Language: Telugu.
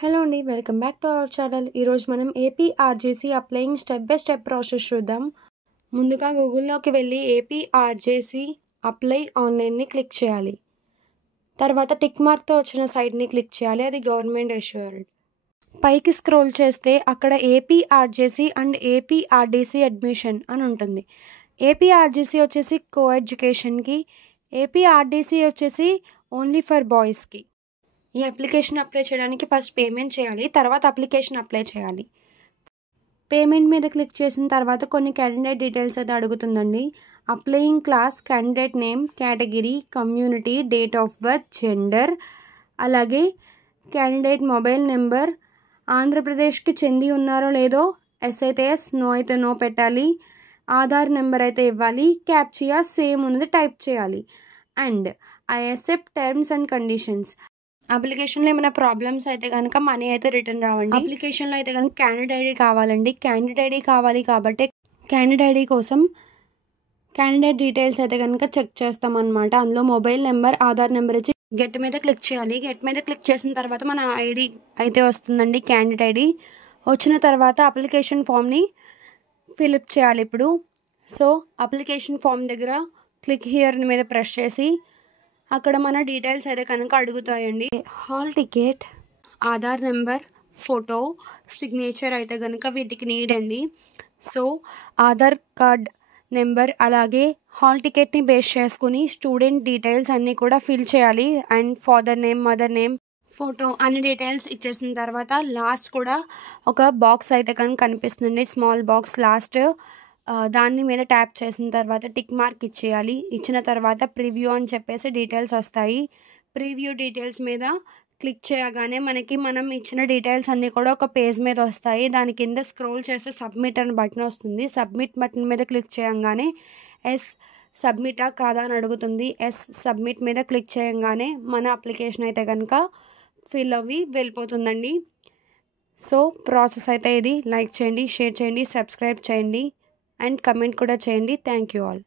హలో అండి, welcome back to our channel. ఈరోజు మనం APRJC applying step by step process చూద్దాం. ముందుగా గూగుల్లోకి వెళ్ళి ఏపీఆర్జేసీ అప్లై ఆన్లైన్ని క్లిక్ చేయాలి. తర్వాత టిక్ మార్క్తో వచ్చిన సైట్ని క్లిక్ చేయాలి, అది గవర్నమెంట్ అష్యూర్డ్. పైకి స్క్రోల్ చేస్తే అక్కడ ఏపీఆర్జేసీ అండ్ ఏపీఆర్డీసీ అడ్మిషన్ అని ఉంటుంది. ఏపీఆర్జేసీ వచ్చేసి కో ఎడ్యుకేషన్కి, ఏపీఆర్డీసీ వచ్చేసి ఓన్లీ ఫర్ బాయ్స్కి. ఈ అప్లికేషన్ అప్లై చేయడానికి ఫస్ట్ పేమెంట్ చేయాలి, తర్వాత అప్లికేషన్ అప్లై చేయాలి. పేమెంట్ మీద క్లిక్ చేసిన తర్వాత కొన్ని క్యాండిడేట్ డీటెయిల్స్ అయితే అడుగుతుందండి. Applying class, candidate name, category, community, date of birth, gender, అలాగే క్యాండిడేట్ మొబైల్ నెంబర్, ఆంధ్రప్రదేశ్కి చెంది ఉన్నారో లేదో ఎస్ అయితే ఎస్, నో అయితే నో పెట్టాలి, ఆధార్ నెంబర్ అయితే ఇవ్వాలి, క్యాప్చియా సేమ్ ఉన్నది టైప్ చేయాలి. And I accept terms and conditions. అప్లికేషన్లో ఏమైనా ప్రాబ్లమ్స్ అయితే కనుక మనీ అయితే రిటర్న్ రావండి. అప్లికేషన్లో అయితే కనుక క్యాండిడేట్ ఐడి కావాలండి. క్యాండిడేట్ ఐడి కావాలి కాబట్టి క్యాండిడేట్ ఐడి కోసం క్యాండిడేట్ డీటెయిల్స్ అయితే కనుక చెక్ చేస్తామన్నమాట. అందులో మొబైల్ నెంబర్, ఆధార్ నెంబర్ ఇచ్చి గెట్ మీద క్లిక్ చేయాలి. గెట్ మీద క్లిక్ చేసిన తర్వాత మన ఐడి అయితే వస్తుందండి, క్యాండిడేట్ ఐడి. వచ్చిన తర్వాత అప్లికేషన్ ఫామ్ని ఫిలప్ చేయాలి ఇప్పుడు. సో అప్లికేషన్ ఫామ్ దగ్గర క్లిక్ హియర్ మీద ప్రెస్ చేసి అక్కడ మన డీటెయిల్స్ అయితే కనుక అడుగుతాయండి. Hall ticket, Aadhaar number, photo, signature అయితే కనుక వీటికి నీడ్ అండి. సో ఆధార్ కార్డ్ నెంబర్ అలాగే హాల్ టికెట్ని బేస్ చేసుకుని స్టూడెంట్ డీటెయిల్స్ అన్నీ కూడా ఫిల్ చేయాలి. And father name, mother name, photo అన్ని డీటెయిల్స్ ఇచ్చేసిన తర్వాత లాస్ట్ కూడా ఒక బాక్స్ అయితే కనుక కనిపిస్తుంది, స్మాల్ బాక్స్. లాస్ట్ దాని మీద ట్యాప్ చేసిన తర్వాత టిక్ మార్క్ ఇచ్చేయాలి. ఇచ్చిన తర్వాత ప్రివ్యూ అని చెప్పేసి డీటెయిల్స్ వస్తాయి. ప్రివ్యూ డీటెయిల్స్ మీద క్లిక్ చేయగానే మనకి మనం ఇచ్చిన డీటెయిల్స్ అన్నీ కూడా ఒక పేజ్ మీద వస్తాయి. దాని కింద స్క్రోల్ చేస్తే సబ్మిట్ అని బటన్ వస్తుంది. సబ్మిట్ బటన్ మీద క్లిక్ చేయగానే ఎస్ సబ్మిటా కాదా అని అడుగుతుంది. ఎస్ సబ్మిట్ మీద క్లిక్ చేయగానే మన అప్లికేషన్ అయితే కనుక ఫిల్ అవ్వి వెళ్ళిపోతుందండి. సో ప్రాసెస్ అయితే ఇది. లైక్ చేయండి, షేర్ చేయండి, సబ్స్క్రైబ్ చేయండి అండ్ కమెంట్ కూడా చేయండి. Thank you all.